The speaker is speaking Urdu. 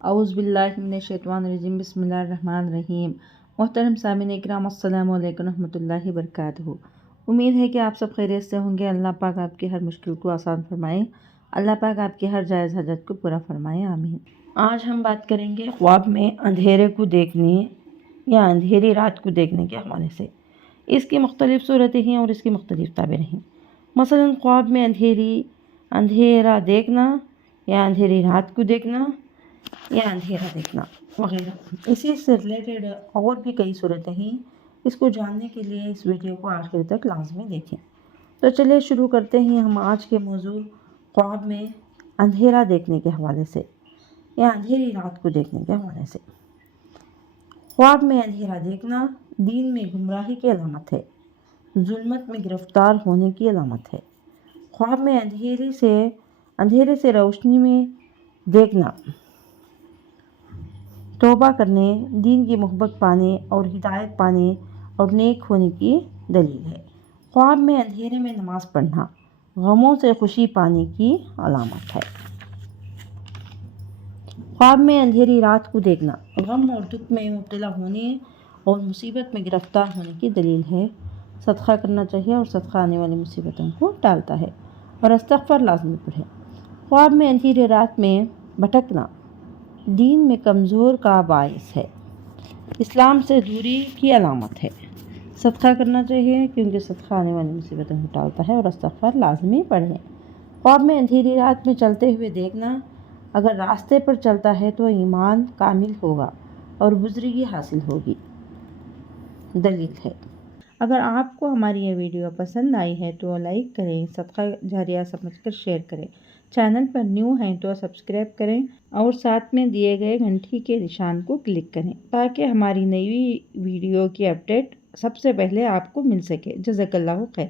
اعوذ باللہ من الشیطان الرجیم بسم اللہ الرحمن الرحیم۔ محترم سامعین اکرام، السلام علیکم ورحمۃ اللہ وبرکاتہ۔ امید ہے کہ آپ سب خیریت سے ہوں گے۔ اللہ پاک آپ کی ہر مشکل کو آسان فرمائے، اللہ پاک آپ کی ہر جائز حاجت کو پورا فرمائے، آمین۔ آج ہم بات کریں گے خواب میں اندھیرے کو دیکھنے یا اندھیری رات کو دیکھنے کے حوالے سے۔ اس کی مختلف صورتیں ہیں اور اس کی مختلف تعبیریں ہیں۔ مثلاً خواب میں اندھیرا دیکھنا یا اندھیری رات کو دیکھنا یا اندھیرا دیکھنا وغیرہ۔ اسی سے ریلیٹڈ اور بھی کئی صورتیں ہیں۔ اس کو جاننے کے لیے اس ویڈیو کو آخر تک لازمی دیکھیں۔ تو چلیے شروع کرتے ہیں ہم آج کے موضوع خواب میں اندھیرا دیکھنے کے حوالے سے یا اندھیری رات کو دیکھنے کے حوالے سے۔ خواب میں اندھیرا دیکھنا دین میں گمراہی کی علامت ہے، ظلمت میں گرفتار ہونے کی علامت ہے۔ خواب میں اندھیرے سے روشنی میں دیکھنا توبہ کرنے، دین کی محبت پانے اور ہدایت پانے اور نیک ہونے کی دلیل ہے۔ خواب میں اندھیرے میں نماز پڑھنا غموں سے خوشی پانے کی علامت ہے۔ خواب میں اندھیری رات کو دیکھنا غم اور دکھ میں مبتلا ہونے اور مصیبت میں گرفتار ہونے کی دلیل ہے۔ صدقہ کرنا چاہیے اور صدقہ آنے والی مصیبتوں کو ٹالتا ہے، اور استغفار لازمی پڑھے۔ خواب میں اندھیری رات میں بھٹکنا دین میں کمزور کا باعث ہے، اسلام سے دوری کی علامت ہے۔ صدقہ کرنا چاہیے کیونکہ صدقہ آنے والی مصیبتوں کو ٹالتا ہے، اور استغفار لازمی پڑھیں۔ خواب میں اندھیری رات میں چلتے ہوئے دیکھنا اگر راستے پر چلتا ہے تو ایمان کامل ہوگا اور بزرگی حاصل ہوگی، دلیل ہے۔ اگر آپ کو ہماری یہ ویڈیو پسند آئی ہے تو لائک کریں، صدقہ جاریہ سمجھ کر شیئر کریں۔ چینل پر نیو ہیں تو سبسکرائب کریں اور ساتھ میں دیے گئے گھنٹی کے نشان کو کلک کریں تاکہ ہماری نئی ویڈیو کی اپڈیٹ سب سے پہلے آپ کو مل سکے۔ جزاک اللہ خیر۔